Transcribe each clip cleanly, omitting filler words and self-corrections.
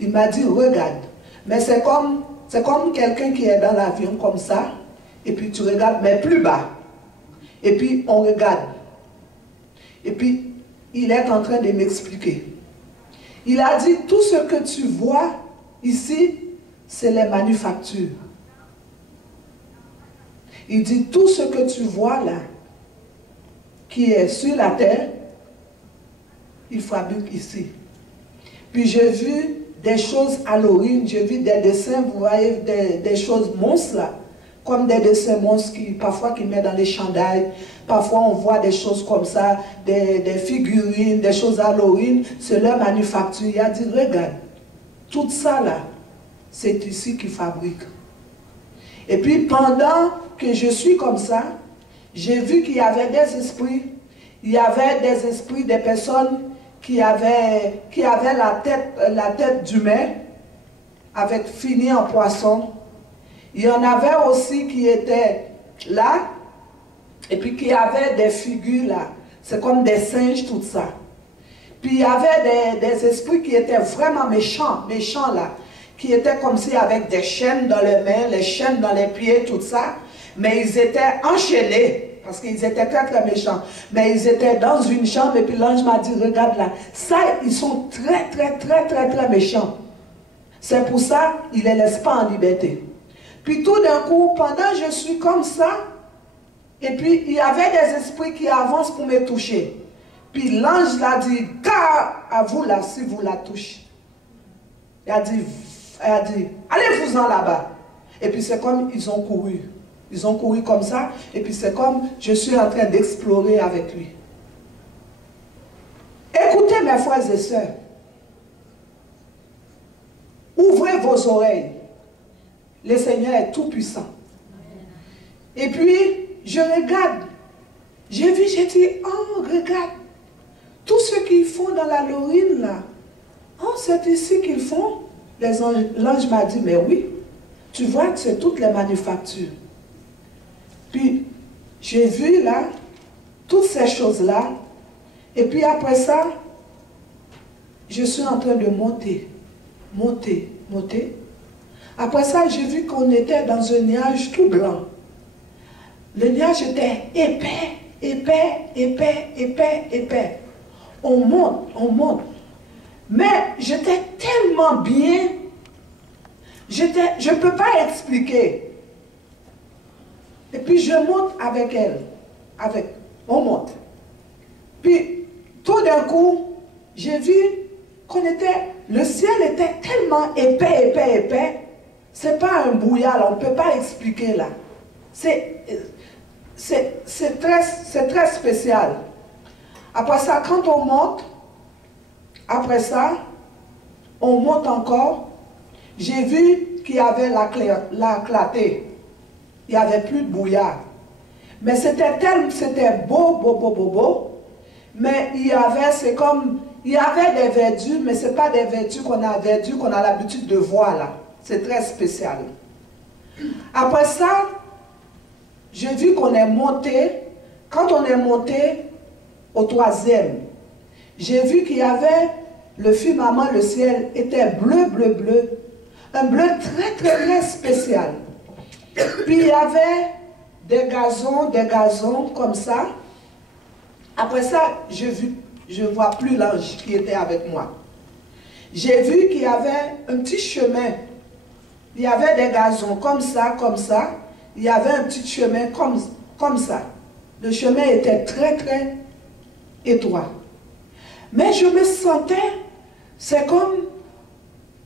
Il m'a dit, regarde. Mais c'est comme quelqu'un qui est dans l'avion comme ça, et puis tu regardes, mais plus bas. Et puis on regarde. Et puis il est en train de m'expliquer. Il a dit, tout ce que tu vois ici, c'est les manufactures. Il dit, tout ce que tu vois là, qui est sur la terre, il fabrique ici. Puis j'ai vu des choses à l'origine, j'ai vu des dessins, vous voyez, des choses monstres là, comme des dessins monstres qui parfois qui mettent dans les chandails, parfois on voit des choses comme ça, des figurines, des choses à l'origine, c'est leur manufacture. Il a dit, regarde, tout ça là, c'est ici qu'ils fabriquent. Et puis pendant que je suis comme ça, j'ai vu qu'il y avait des esprits, des personnes qui avaient la tête d'humain, avec fini en poisson. Il y en avait aussi qui étaient là, et puis qui avaient des figures là, c'est comme des singes, tout ça. Puis il y avait des esprits qui étaient vraiment méchants là, qui étaient comme si avec des chaînes dans les mains, les chaînes dans les pieds, tout ça, mais ils étaient enchaînés, parce qu'ils étaient très très méchants. Mais ils étaient dans une chambre, et puis l'ange m'a dit, regarde là, ça, ils sont très méchants. C'est pour ça, il ne les laisse pas en liberté. Puis tout d'un coup, pendant que je suis comme ça, et puis il y avait des esprits qui avancent pour me toucher. Puis l'ange l'a dit, car à vous là, si vous la touchez. Il a dit, allez-vous-en là-bas. Et puis c'est comme ils ont couru. Ils ont couru comme ça, et puis c'est comme je suis en train d'explorer avec lui. Écoutez mes frères et sœurs. Ouvrez vos oreilles. Le Seigneur est tout puissant. Et puis, je regarde. J'ai vu, j'ai dit, oh, regarde. Tout ce qu'ils font dans la Lorine, là. Oh, c'est ici qu'ils font. L'ange m'a dit, mais oui. Tu vois que c'est toutes les manufactures. Puis, j'ai vu, là, toutes ces choses-là. Et puis, après ça, je suis en train de monter. Après ça, j'ai vu qu'on était dans un nuage tout blanc. Le nuage était épais. On monte. Mais j'étais tellement bien, je ne peux pas expliquer. Et puis je monte avec elle. On monte. Puis tout d'un coup, j'ai vu qu'on le ciel était tellement épais. C'est pas un brouillard, là, on ne peut pas expliquer là. C'est très spécial. Après ça, quand on monte, après ça, on monte encore. J'ai vu qu'il y avait la clarté. Il n'y avait plus de brouillard. Mais c'était beau. Mais il y avait, c'est comme, il y avait des verdures, mais ce n'est pas des verdures qu'on a l'habitude de voir là. C'est très spécial. Après ça, j'ai vu qu'on est monté. Quand on est monté au 3e, j'ai vu qu'il y avait le firmament, le ciel était bleu. Un bleu très spécial. Puis il y avait des gazons comme ça. Après ça, je ne vois plus l'ange qui était avec moi. J'ai vu qu'il y avait un petit chemin. Il y avait des gazons comme ça. Il y avait un petit chemin comme ça. Le chemin était très étroit. Mais je me sentais, c'est comme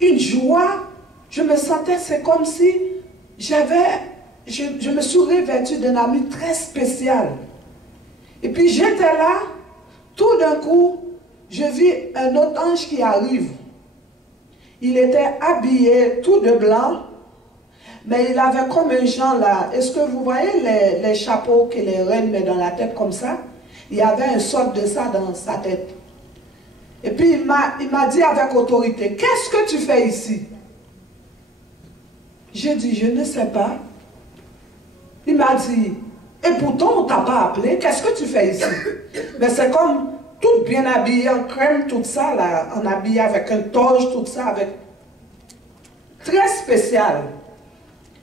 une joie. Je me sentais, c'est comme si je me suis revêtue d'un ami très spécial. Et puis j'étais là, tout d'un coup, je vis un autre ange qui arrive. Il était habillé tout de blanc, mais il avait comme un genre là. Est-ce que vous voyez les chapeaux que les reines mettent dans la tête comme ça? Il y avait un sort de ça dans sa tête. Et puis il m'a dit avec autorité, qu'est-ce que tu fais ici? J'ai dit, je ne sais pas. Il m'a dit, et pourtant on ne t'a pas appelé, qu'est-ce que tu fais ici? Mais c'est comme tout bien habillé en crème, tout ça, là, en habillé avec un toge, tout ça, avec très spécial.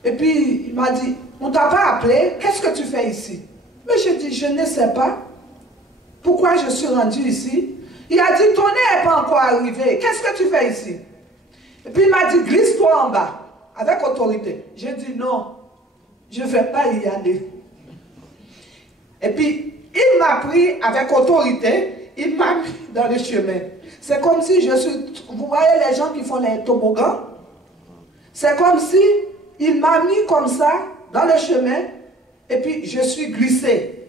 Et puis, il m'a dit, on ne t'a pas appelé, qu'est-ce que tu fais ici? Mais j'ai dit, je ne sais pas. Pourquoi je suis rendu ici? Il a dit, ton nez n'est pas encore arrivé. Qu'est-ce que tu fais ici? Et puis il m'a dit, glisse-toi en bas, avec autorité. J'ai dit, non, je ne vais pas y aller. Et puis, il m'a pris avec autorité, il m'a mis dans le chemin. C'est comme si je suis... Vous voyez les gens qui font les toboggans? C'est comme si il m'a mis comme ça, dans le chemin, et puis je suis glissé.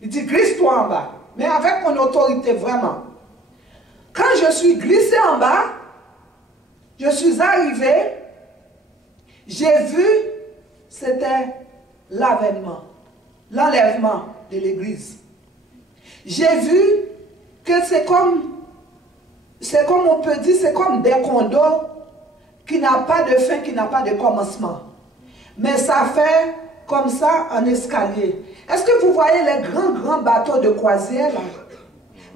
Il dit, glisse-toi en bas. Mais avec mon autorité, vraiment. Quand je suis glissé en bas, je suis arrivé, j'ai vu, c'était l'avènement, l'enlèvement de l'église. J'ai vu que c'est comme on peut dire, c'est comme des condos qui n'ont pas de fin, qui n'ont pas de commencement. Mais ça fait comme ça un escalier. Est-ce que vous voyez les grands bateaux de croisière là?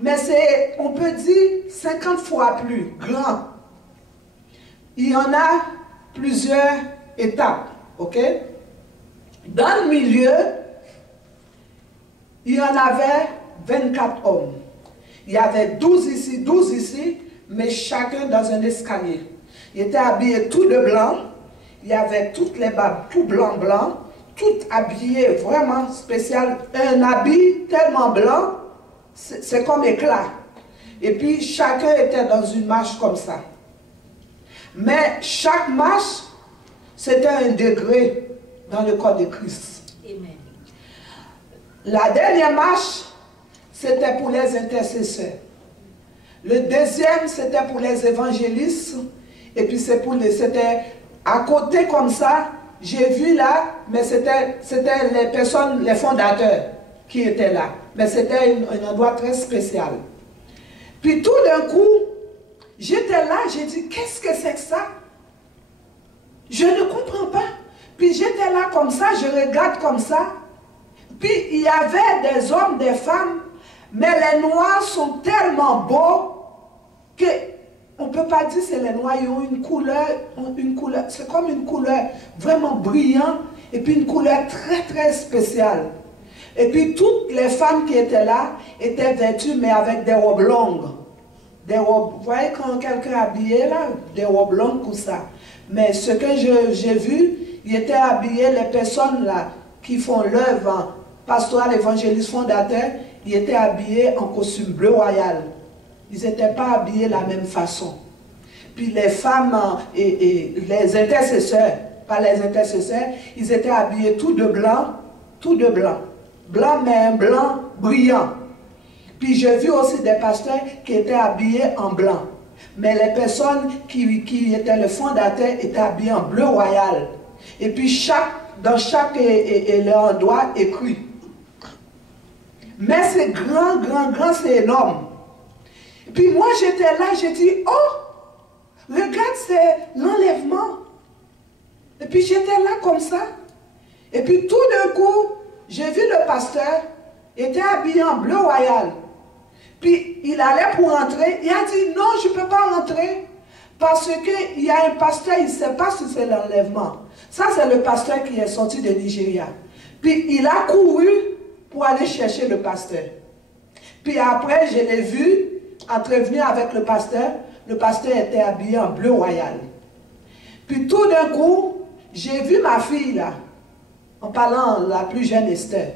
Mais c'est, on peut dire, 50 fois plus grand. Il y en a plusieurs étapes, ok? Dans le milieu, il y en avait 24 hommes. Il y avait 12 ici, mais chacun dans un escalier. Ils étaient habillés tout de blanc. Il y avait toutes les babes, tout blanc, tout habillé vraiment spécial. Un habit tellement blanc, c'est comme éclat. Et puis chacun était dans une marche comme ça. Mais chaque marche, c'était un degré dans le corps de Christ. Amen. La dernière marche, c'était pour les intercesseurs. Le deuxième, c'était pour les évangélistes. Et puis c'était à côté comme ça, j'ai vu là, mais c'était les personnes, les fondateurs qui étaient là. Mais c'était un endroit très spécial. Puis tout d'un coup, j'étais là, j'ai dit, qu'est-ce que c'est que ça? Je ne comprends pas. Puis j'étais là comme ça, je regarde comme ça. Puis il y avait des hommes, des femmes, mais les noirs sont tellement beaux que on ne peut pas dire que c'est les noirs, ils ont une couleur, c'est comme une couleur vraiment brillante, et puis une couleur très spéciale. Et puis toutes les femmes qui étaient là étaient vêtues, mais avec des robes longues. Des robes, vous voyez quand quelqu'un est habillé là, des robes longues comme ça. Mais ce que j'ai vu, ils étaient habillés, les personnes là qui font l'œuvre pastorale, évangéliste, fondateur, ils étaient habillés en costume bleu royal. Ils n'étaient pas habillés de la même façon. Puis les femmes et les intercesseurs, pas les intercesseurs, ils étaient habillés tout de blanc. Blanc, mais un blanc brillant. Puis j'ai vu aussi des pasteurs qui étaient habillés en blanc. Mais les personnes qui étaient le fondateur étaient habillés en bleu royal. Et puis dans chaque endroit écrit. Mais c'est grand, c'est énorme. Et puis moi j'étais là, j'ai dit, oh, regarde, c'est l'enlèvement. Et puis j'étais là comme ça. Et puis tout d'un coup, j'ai vu le pasteur, il était habillé en bleu royal. Puis il allait pour entrer, il a dit, non, je ne peux pas rentrer. Parce qu'il y a un pasteur, il ne sait pas si c'est l'enlèvement. Ça, c'est le pasteur qui est sorti de Nigeria. Puis il a couru pour aller chercher le pasteur. Puis après, je l'ai vu entrevenir avec le pasteur. Le pasteur était habillé en bleu royal. Puis tout d'un coup, j'ai vu ma fille là, en parlant la plus jeune Esther.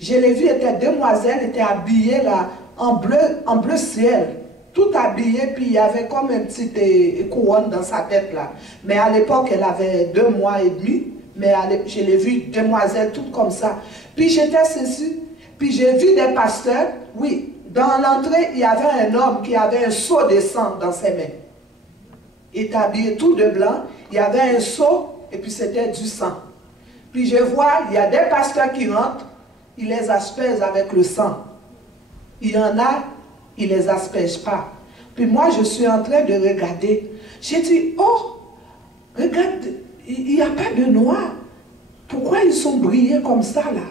Je l'ai vue, elle était demoiselle, elle était habillée là, en bleu ciel. Tout habillée, puis il y avait comme une petite couronne dans sa tête là. Mais à l'époque, elle avait 2 mois et demi. Mais je l'ai vue demoiselle, toute comme ça. Puis j'étais ceci. Puis j'ai vu des pasteurs, oui. Dans l'entrée, il y avait un homme qui avait un seau de sang dans ses mains. Il était habillé tout de blanc. Il y avait un seau, et puis c'était du sang. Puis je vois, il y a des pasteurs qui rentrent, ils les aspergent avec le sang. Il y en a, ils ne les aspergent pas. Puis moi, je suis en train de regarder. J'ai dit, oh, regarde, il n'y a pas de noir. Pourquoi ils sont brillés comme ça, là?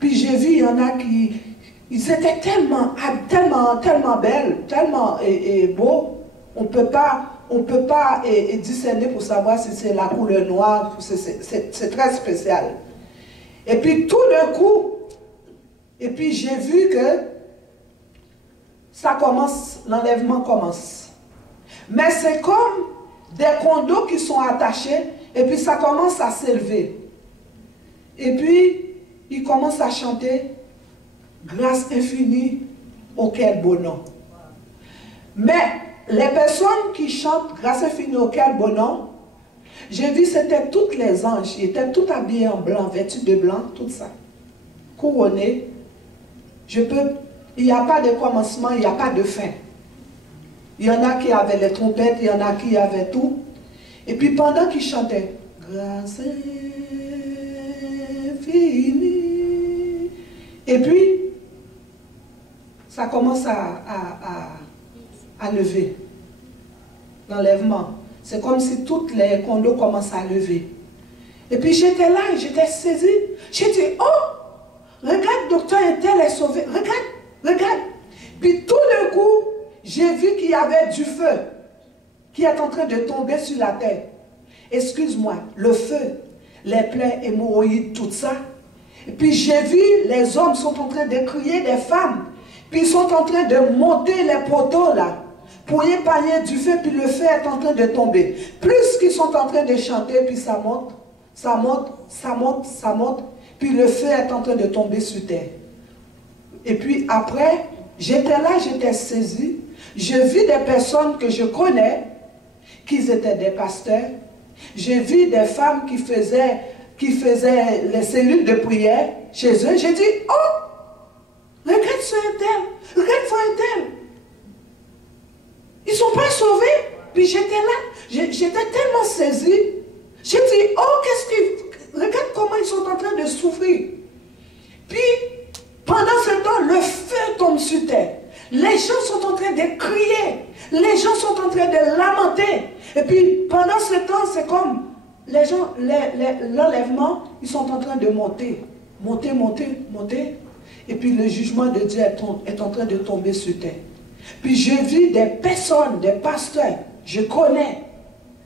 Puis j'ai vu, il y en a qui... Ils étaient tellement belles, tellement beaux. On ne peut pas on peut pas discerner pour savoir si c'est la couleur noire, c'est très spécial. Et puis tout d'un coup, et puis j'ai vu que ça commence, l'enlèvement commence. Mais c'est comme des condos qui sont attachés, et puis ça commence à s'élever. Et puis, il commence à chanter « Grâce infinie, auquel beau nom ». Mais les personnes qui chantent « Grâce infinie, auquel beau nom », j'ai vu c'était toutes les anges, ils étaient tous habillés en blanc, vêtus de blanc, tout ça. Couronnés. Il n'y a pas de commencement, il n'y a pas de fin. Il y en a qui avaient les trompettes, il y en a qui avaient tout. Et puis pendant qu'ils chantaient « Grâce infinie », et puis ça commence à lever. L'enlèvement. C'est comme si toutes les condos commencent à lever. Et puis j'étais là, j'étais saisie. J'ai dit, oh, regarde, docteur Intel est sauvé. Regarde, regarde. Puis tout d'un coup, j'ai vu qu'il y avait du feu qui est en train de tomber sur la terre. Excuse-moi, le feu, les plaies, hémorroïdes, tout ça. Et puis j'ai vu, les hommes sont en train de crier, des femmes. Puis ils sont en train de monter les poteaux là. Pour épargner du feu, puis le feu est en train de tomber. Plus qu'ils sont en train de chanter, puis ça monte, ça monte, ça monte, ça monte, puis le feu est en train de tomber sur terre. Et puis après, j'étais là, j'étais saisie. J'ai vu des personnes que je connais, qui étaient des pasteurs. J'ai vu des femmes qui faisaient les cellules de prière chez eux. J'ai dit, oh, regarde ce tel, regarde ce tel. Ils ne sont pas sauvés. Puis j'étais là, j'étais tellement saisie. J'ai dit, oh, regarde comment ils sont en train de souffrir. Puis, pendant ce temps, le feu tombe sur terre. Les gens sont en train de crier. Les gens sont en train de lamenter. Et puis, pendant ce temps, c'est comme les gens, l'enlèvement, ils sont en train de monter. Monter, monter, monter. Et puis, le jugement de Dieu est en train de tomber sur terre. Puis j'ai vu des personnes, des pasteurs, je connais,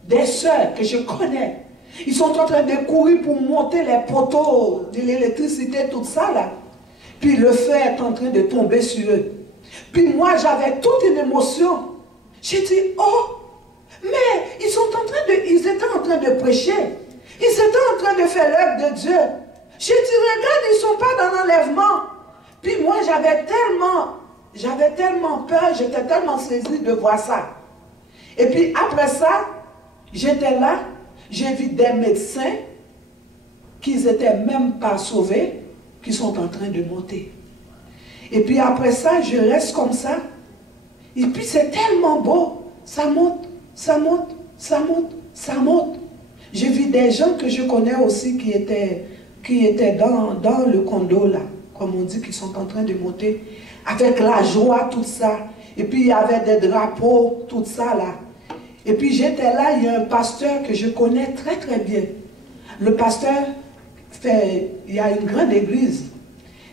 des sœurs que je connais. Ils sont en train de courir pour monter les poteaux de l'électricité, tout ça là. Puis le feu est en train de tomber sur eux. Puis moi j'avais toute une émotion. J'ai dit, oh, mais ils étaient en train de prêcher. Ils étaient en train de faire l'œuvre de Dieu. J'ai dit, regarde, ils ne sont pas dans l'enlèvement. Puis moi j'avais tellement peur, j'étais tellement saisie de voir ça. Et puis après ça, j'étais là, j'ai vu des médecins qui n'étaient même pas sauvés, qui sont en train de monter. Et puis après ça, je reste comme ça. Et puis c'est tellement beau. Ça monte, ça monte, ça monte, ça monte. J'ai vu des gens que je connais aussi qui étaient dans le condo là, comme on dit, qui sont en train de monter. Avec la joie, tout ça. Et puis, il y avait des drapeaux, tout ça, là. Et puis, j'étais là, il y a un pasteur que je connais très, très bien. Le pasteur il y a une grande église.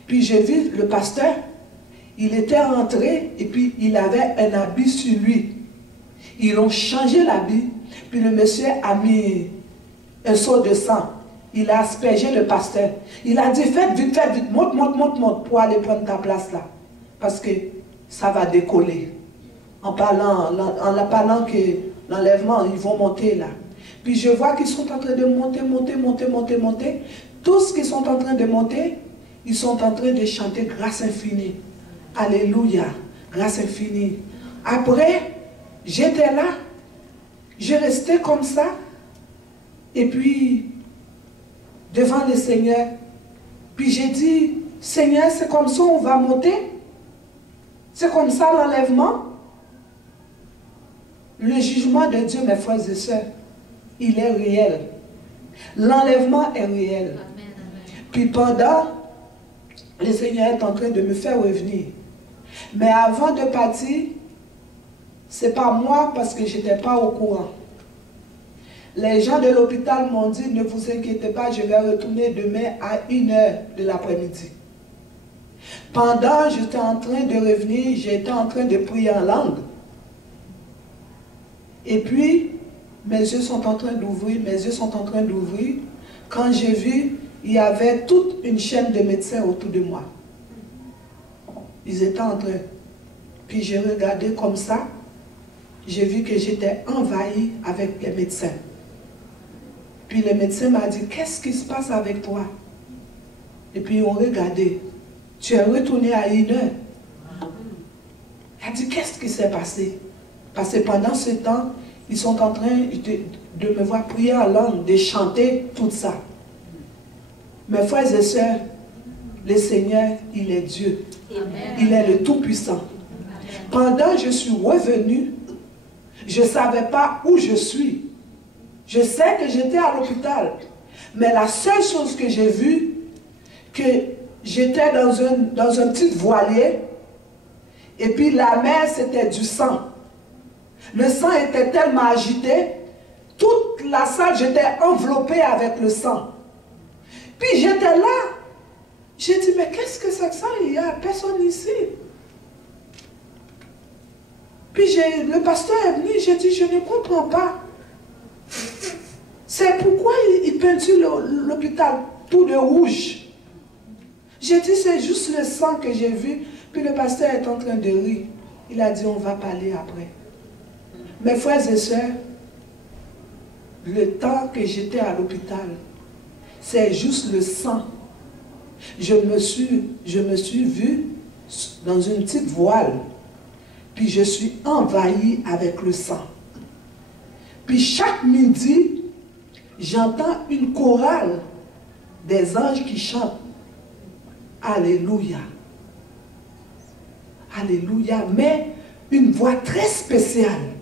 Puis, j'ai vu le pasteur, il était entré, et puis, il avait un habit sur lui. Ils ont changé l'habit, puis le monsieur a mis un seau de sang. Il a aspergé le pasteur. Il a dit, faites vite, monte, monte, monte, monte, pour aller prendre ta place là. Parce que ça va décoller. En parlant que l'enlèvement, ils vont monter là. Puis je vois qu'ils sont en train de monter, monter, monter, monter, monter. Tous qui sont en train de monter, ils sont en train de chanter grâce infinie. Alléluia, grâce infinie. Après, j'étais là, je restais comme ça. Et puis, devant le Seigneur, puis j'ai dit, Seigneur, c'est comme ça on va monter? C'est comme ça l'enlèvement? Le jugement de Dieu, mes frères et sœurs, il est réel. L'enlèvement est réel. Amen. Puis pendant, le Seigneur est en train de me faire revenir. Mais avant de partir, ce n'est pas moi parce que je n'étais pas au courant. Les gens de l'hôpital m'ont dit, ne vous inquiétez pas, je vais retourner demain à 1h de l'après-midi. Pendant j'étais en train de revenir, j'étais en train de prier en langue. Et puis, mes yeux sont en train d'ouvrir, Quand j'ai vu, il y avait toute une chaîne de médecins autour de moi. Ils étaient en train. Puis j'ai regardé comme ça. J'ai vu que j'étais envahie avec les médecins. Puis le médecin m'a dit, qu'est-ce qui se passe avec toi? Et puis on regardait. Tu es retourné à 1 heure. Il a dit, qu'est-ce qui s'est passé? Parce que pendant ce temps, ils sont en train de me voir prier en langue, de chanter tout ça. Mes frères et sœurs, le Seigneur, il est Dieu. Amen. Il est le Tout-Puissant. Pendant que je suis revenue, je ne savais pas où je suis. Je sais que j'étais à l'hôpital. Mais la seule chose que j'ai vue, que j'étais dans un petit voilier, et puis la mer, c'était du sang. Le sang était tellement agité, toute la salle, j'étais enveloppée avec le sang. Puis j'étais là. J'ai dit, mais qu'est-ce que c'est que ça? Il n'y a personne ici. Puis le pasteur est venu, j'ai dit, je ne comprends pas. C'est pourquoi il peinture l'hôpital tout de rouge. J'ai dit, c'est juste le sang que j'ai vu. Puis le pasteur est en train de rire. Il a dit, on va parler après. Mes frères et sœurs, le temps que j'étais à l'hôpital, c'est juste le sang. Je me suis vue dans une petite voile. Puis je suis envahie avec le sang. Puis chaque midi, j'entends une chorale des anges qui chantent. Alléluia. Alléluia. Mais une voix très spéciale.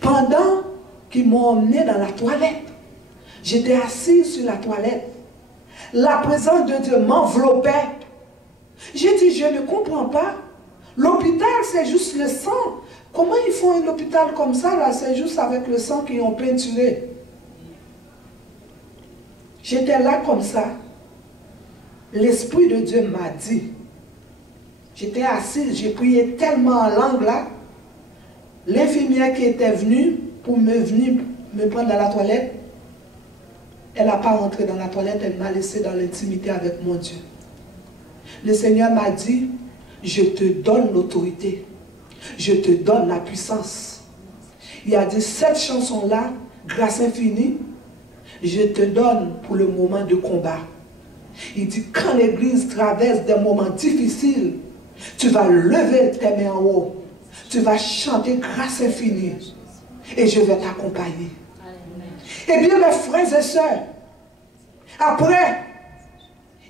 Pendant qu'ils m'ont emmené dans la toilette, j'étais assise sur la toilette. La présence de Dieu m'enveloppait. J'ai dit, je ne comprends pas. L'hôpital, c'est juste le sang. Comment ils font un hôpital comme ça, là? C'est juste avec le sang qu'ils ont peinturé. J'étais là comme ça. L'Esprit de Dieu m'a dit. J'étais assise, j'ai prié tellement en langue là. L'infirmière qui était venue pour me prendre dans la toilette, elle n'a pas rentré dans la toilette, elle m'a laissé dans l'intimité avec mon Dieu. Le Seigneur m'a dit, je te donne l'autorité, je te donne la puissance. Il a dit, cette chanson-là, grâce infinie, je te donne pour le moment de combat. Il dit, quand l'Église traverse des moments difficiles, tu vas lever tes mains en haut, tu vas chanter grâce infinie, et je vais t'accompagner. Eh bien, mes frères et sœurs, après,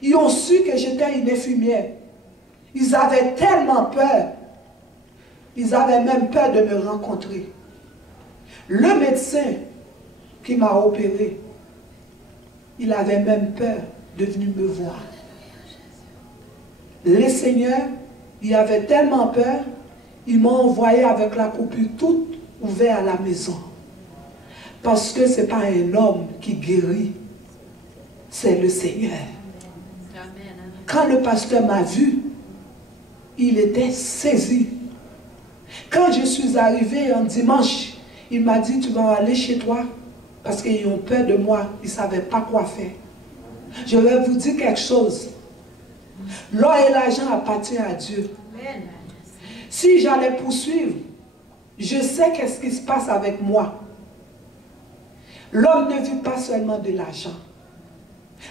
ils ont su que j'étais une infirmière. Ils avaient tellement peur. Ils avaient même peur de me rencontrer. Le médecin qui m'a opéré, il avait même peur de venir me voir. Le Seigneur, il avait tellement peur, il m'a envoyé avec la coupure toute ouverte à la maison. Parce que ce n'est pas un homme qui guérit, c'est le Seigneur. Quand le pasteur m'a vu, il était saisi. Quand je suis arrivé un dimanche, il m'a dit, tu vas aller chez toi, parce qu'ils ont peur de moi, ils ne savaient pas quoi faire. Je vais vous dire quelque chose. L'or et l'argent appartiennent à Dieu. Si j'allais poursuivre, je sais qu'est-ce qui se passe avec moi. L'homme ne vit pas seulement de l'argent.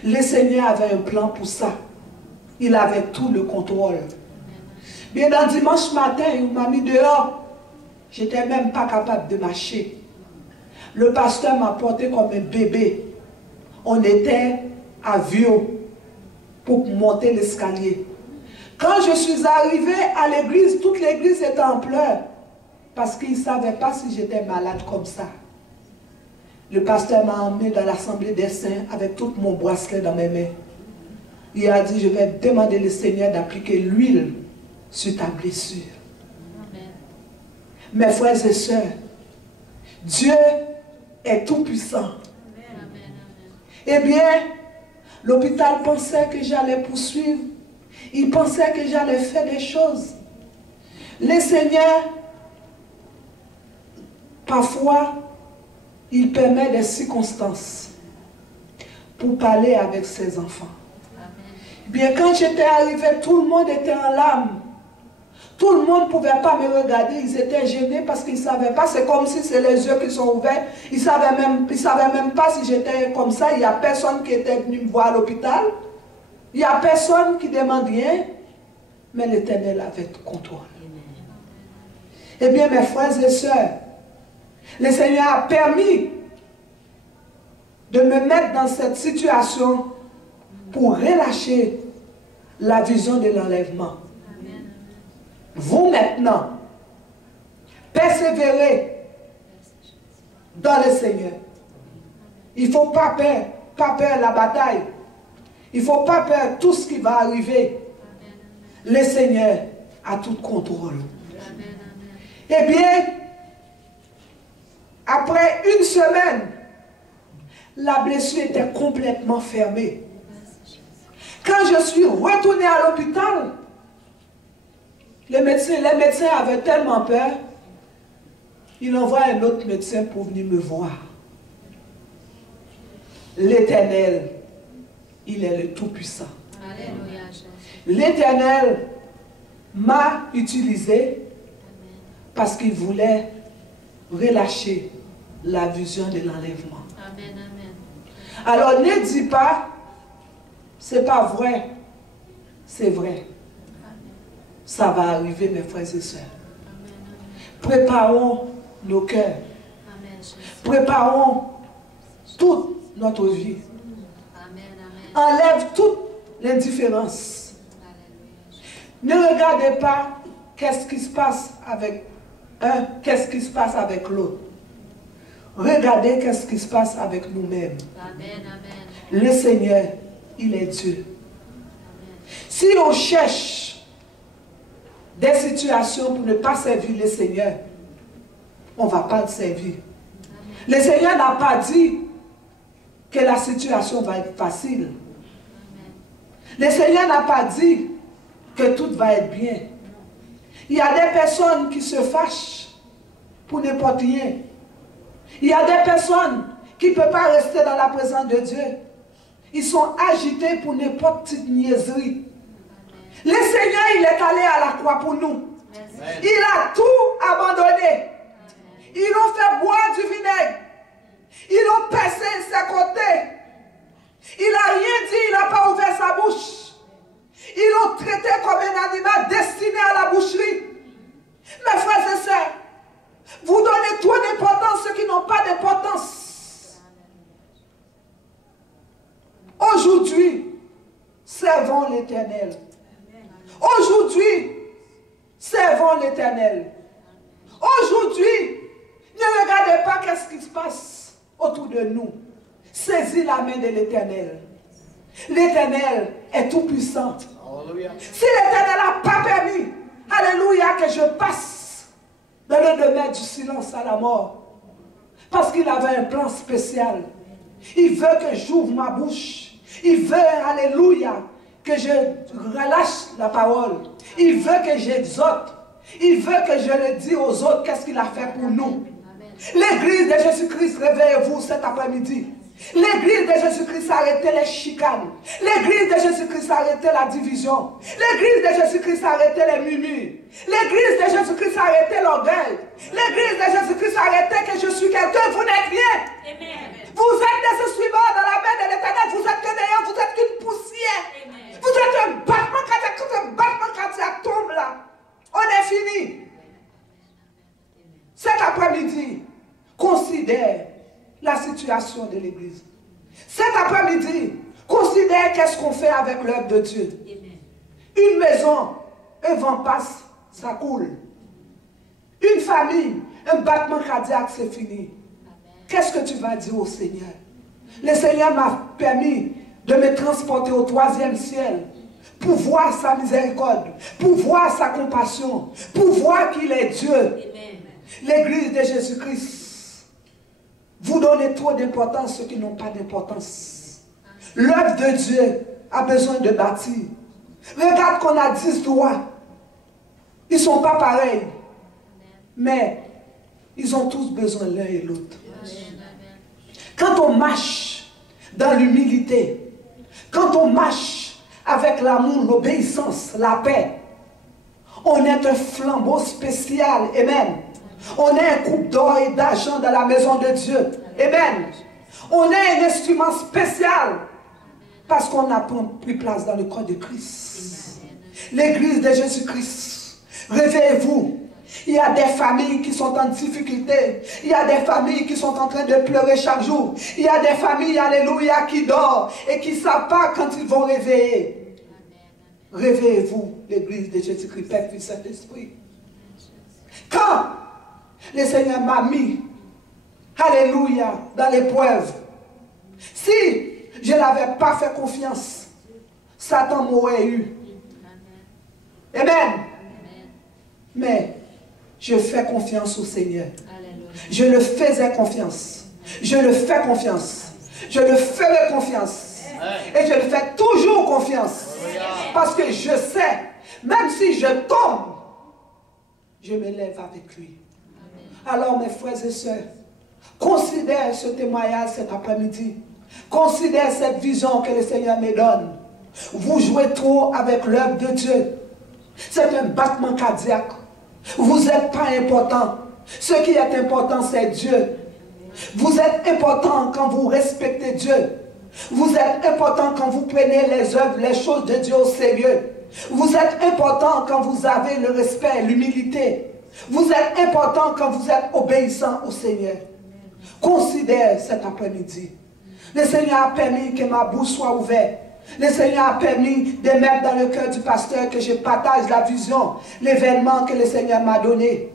Le Seigneur avait un plan pour ça. Il avait tout le contrôle. Bien, dans dimanche matin, il m'a mis dehors. Je n'étais même pas capable de marcher. Le pasteur m'a porté comme un bébé. On était à Vio pour monter l'escalier. Quand je suis arrivée à l'église, toute l'église était en pleurs. Parce qu'ils ne savaient pas si j'étais malade comme ça. Le pasteur m'a emmené dans l'assemblée des saints avec tout mon bracelet dans mes mains. Il a dit, je vais demander au Seigneur d'appliquer l'huile sur ta blessure. Amen. Mes frères et sœurs, Dieu est tout puissant. Eh bien, l'hôpital pensait que j'allais poursuivre. Il pensait que j'allais faire des choses. Le Seigneur, Parfois, il permet des circonstances pour parler avec ses enfants. Bien, quand j'étais arrivé, tout le monde était en larmes. Tout le monde ne pouvait pas me regarder. Ils étaient gênés parce qu'ils ne savaient pas. C'est comme si c'est les yeux qui sont ouverts. Ils ne savaient même pas si j'étais comme ça. Il n'y a personne qui était venu me voir à l'hôpital. Il n'y a personne qui demande rien. Mais l'Éternel avait tout contrôle. Eh bien, mes frères et sœurs, le Seigneur a permis de me mettre dans cette situation pour relâcher la vision de l'enlèvement. Vous maintenant, persévérez dans le Seigneur. Il ne faut pas peur la bataille. Il ne faut pas peur tout ce qui va arriver. Le Seigneur a tout contrôle. Eh bien, après une semaine, la blessure était complètement fermée. Quand je suis retournée à l'hôpital, les médecins avaient tellement peur, ils envoient un autre médecin pour venir me voir. L'Éternel, il est le Tout-Puissant. L'Éternel m'a utilisé parce qu'il voulait relâcher la vision de l'enlèvement. Alors ne dis pas, c'est pas vrai, c'est vrai. Ça va arriver, mes frères et sœurs. Préparons nos cœurs. Préparons toute notre vie. Enlève toute l'indifférence. Ne regardez pas qu'est-ce qui se passe avec un, qu'est-ce qui se passe avec l'autre. Regardez qu'est-ce qui se passe avec nous-mêmes. Le Seigneur, il est Dieu. Si on cherche des situations pour ne pas servir le Seigneur, on ne va pas le servir. Le Seigneur n'a pas dit que la situation va être facile. Le Seigneur n'a pas dit que tout va être bien. Il y a des personnes qui se fâchent pour n'importe rien. Il y a des personnes qui ne peuvent pas rester dans la présence de Dieu. Ils sont agités pour n'importe petite niaiserie. Le Seigneur, il est allé à la croix pour nous. Il a tout abandonné. Ils l'ont fait boire du vinaigre. Ils l'ont percé ses côtés. Il n'a rien dit, il n'a pas ouvert sa bouche. Ils l'ont traité comme un animal destiné à la boucherie. Mes frères et sœurs, vous donnez trop d'importance à ceux qui n'ont pas d'importance. Aujourd'hui, servons l'Éternel. Aujourd'hui, servons l'Éternel. Aujourd'hui, ne regardez pas qu'est-ce qui se passe autour de nous. Saisis la main de l'Éternel. L'Éternel est tout puissant. Si l'Éternel n'a pas permis, alléluia, que je passe dans le domaine du silence à la mort, parce qu'il avait un plan spécial. Il veut que j'ouvre ma bouche. Il veut, alléluia, que je relâche la parole. Il veut que j'exhorte. Il veut que je le dise aux autres qu'est-ce qu'il a fait pour nous. L'église de Jésus-Christ, réveillez-vous cet après-midi. L'église de Jésus-Christ a arrêté les chicanes. L'église de Jésus-Christ a arrêté la division. L'église de Jésus-Christ a arrêté les murmures. L'église de Jésus-Christ a arrêté l'orgueil. L'église de Jésus-Christ a arrêté que je suis quelqu'un, vous n'êtes rien. Amen. Vous êtes des suivants dans la main de l'Éternel. Vous êtes que néant, vous êtes qu'une poussière. Amen. Vous êtes un battement cardiaque. Quand un battement cardiaque tombe là, on est fini. Cet après-midi, considère la situation de l'église. Cet après-midi, considère qu'est-ce qu'on fait avec l'œuvre de Dieu. Amen. Une maison, un vent passe, ça coule. Une famille, un battement cardiaque, c'est fini. Qu'est-ce que tu vas dire au Seigneur? Le Seigneur m'a permis de me transporter au 3e ciel pour voir sa miséricorde, pour voir sa compassion, pour voir qu'il est Dieu. L'église de Jésus-Christ, vous donnez trop d'importance à ceux qui n'ont pas d'importance. L'œuvre de Dieu a besoin de bâtir. Regarde qu'on a 10 doigts. Ils ne sont pas pareils. Mais Ils ont tous besoin l'un et l'autre. Quand on marche dans l'humilité, quand on marche avec l'amour, l'obéissance, la paix, on est un flambeau spécial. Amen. On est un coupe d'or et d'argent dans la maison de Dieu. Amen. On est un instrument spécial parce qu'on a pris place dans le corps de Christ. L'église de Jésus-Christ. Réveillez-vous. Il y a des familles qui sont en difficulté. Il y a des familles qui sont en train de pleurer chaque jour. Il y a des familles, alléluia, qui dorment et qui ne savent pas quand ils vont réveiller. Réveillez-vous, l'église de Jésus-Christ, Père, Fils, Saint-Esprit. Quand le Seigneur m'a mis, alléluia, dans l'épreuve, si je n'avais pas fait confiance, Satan m'aurait eu. Amen. Mais je fais confiance au Seigneur. Je le faisais confiance. Je le fais confiance. Je le ferai confiance. Et je le fais toujours confiance. Parce que je sais, même si je tombe, je me lève avec lui. Alors mes frères et sœurs, considère ce témoignage cet après-midi. Considère cette vision que le Seigneur me donne. Vous jouez trop avec l'œuvre de Dieu. C'est un battement cardiaque. Vous n'êtes pas important. Ce qui est important, c'est Dieu. Vous êtes important quand vous respectez Dieu. Vous êtes important quand vous prenez les œuvres, les choses de Dieu au sérieux. Vous êtes important quand vous avez le respect, l'humilité. Vous êtes important quand vous êtes obéissant au Seigneur. Considère cet après-midi. Le Seigneur a permis que ma bouche soit ouverte. Le Seigneur a permis de mettre dans le cœur du pasteur que je partage la vision, l'événement que le Seigneur m'a donné.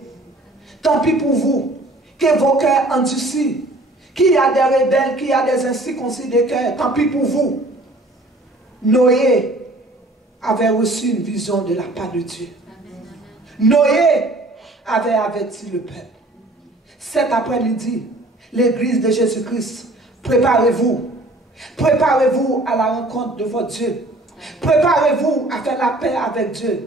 Tant pis pour vous, que vos cœurs endurcis, qu'il y a des rebelles, qu'il y a des incirconcis de cœur, tant pis pour vous. Noé avait reçu une vision de la part de Dieu. Noé avait averti le peuple. Cet après-midi, l'église de Jésus-Christ, préparez-vous. Préparez-vous à la rencontre de votre Dieu. Préparez-vous à faire la paix avec Dieu.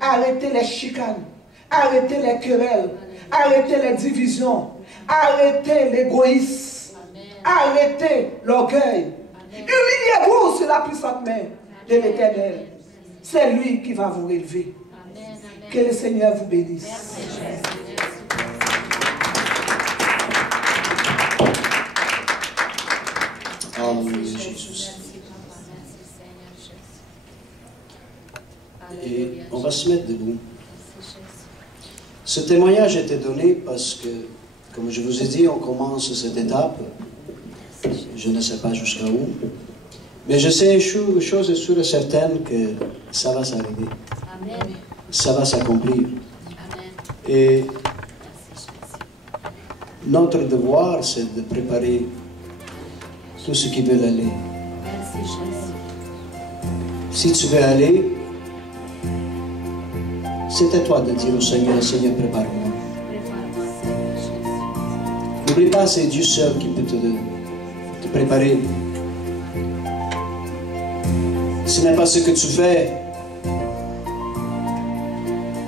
Arrêtez les chicanes. Arrêtez les querelles. Arrêtez les divisions. Arrêtez l'égoïsme. Arrêtez l'orgueil. Humiliez-vous sur la puissante main de l'Éternel. C'est lui qui va vous relever. Que le Seigneur vous bénisse. Alléluia Jésus. Et on va se mettre debout. Ce témoignage était donné parce que, comme je vous ai dit, on commence cette étape. Je ne sais pas jusqu'à où. Mais je sais une chose est sûre et certaine que ça va s'arriver. Ça va s'accomplir. Et notre devoir, c'est de préparer tous ceux qui veulent aller. Si tu veux aller, c'est à toi de dire au Seigneur, Seigneur, prépare-moi. N'oublie pas, c'est Dieu seul qui peut te préparer. Ce n'est pas ce que tu fais.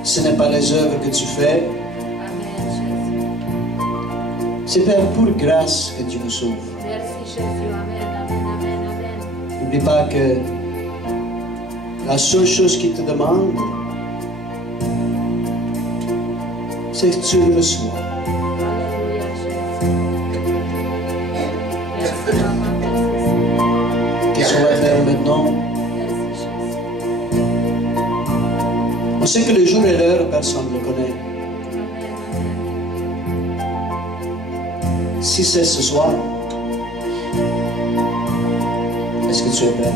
Ce n'est pas les œuvres que tu fais. C'est pour grâce que Dieu nous sauve. N'oublie pas que la seule chose qu'il te demande, c'est que tu le reçois. Qu'est-ce qu'on va faire maintenant? On sait que le jour et l'heure, personne ne le connaît. Si c'est ce soir, est-ce que tu es prête?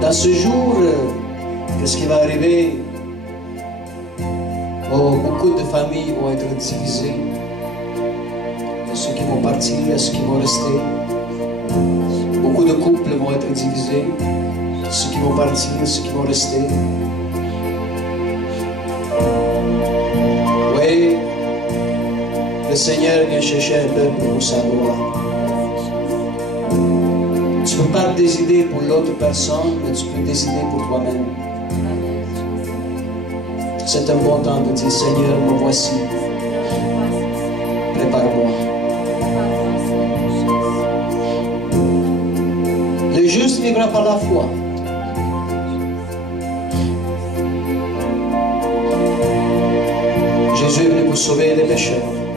Dans ce jour, qu'est-ce qui va arriver? Oh, beaucoup de familles vont être divisées. Il y a ceux qui vont partir, il y a ceux qui vont rester. Beaucoup de couples vont être divisés. Ceux qui vont partir, ceux qui vont rester. Oui, le Seigneur vient chercher un peuple pour sa gloire. Tu ne peux pas décider pour l'autre personne, mais tu peux décider pour toi-même. c'est un bon temps de dire, Seigneur, me voici. Prépare-moi. Le juste vivra par la foi. Jésus est venu pour sauver les pécheurs.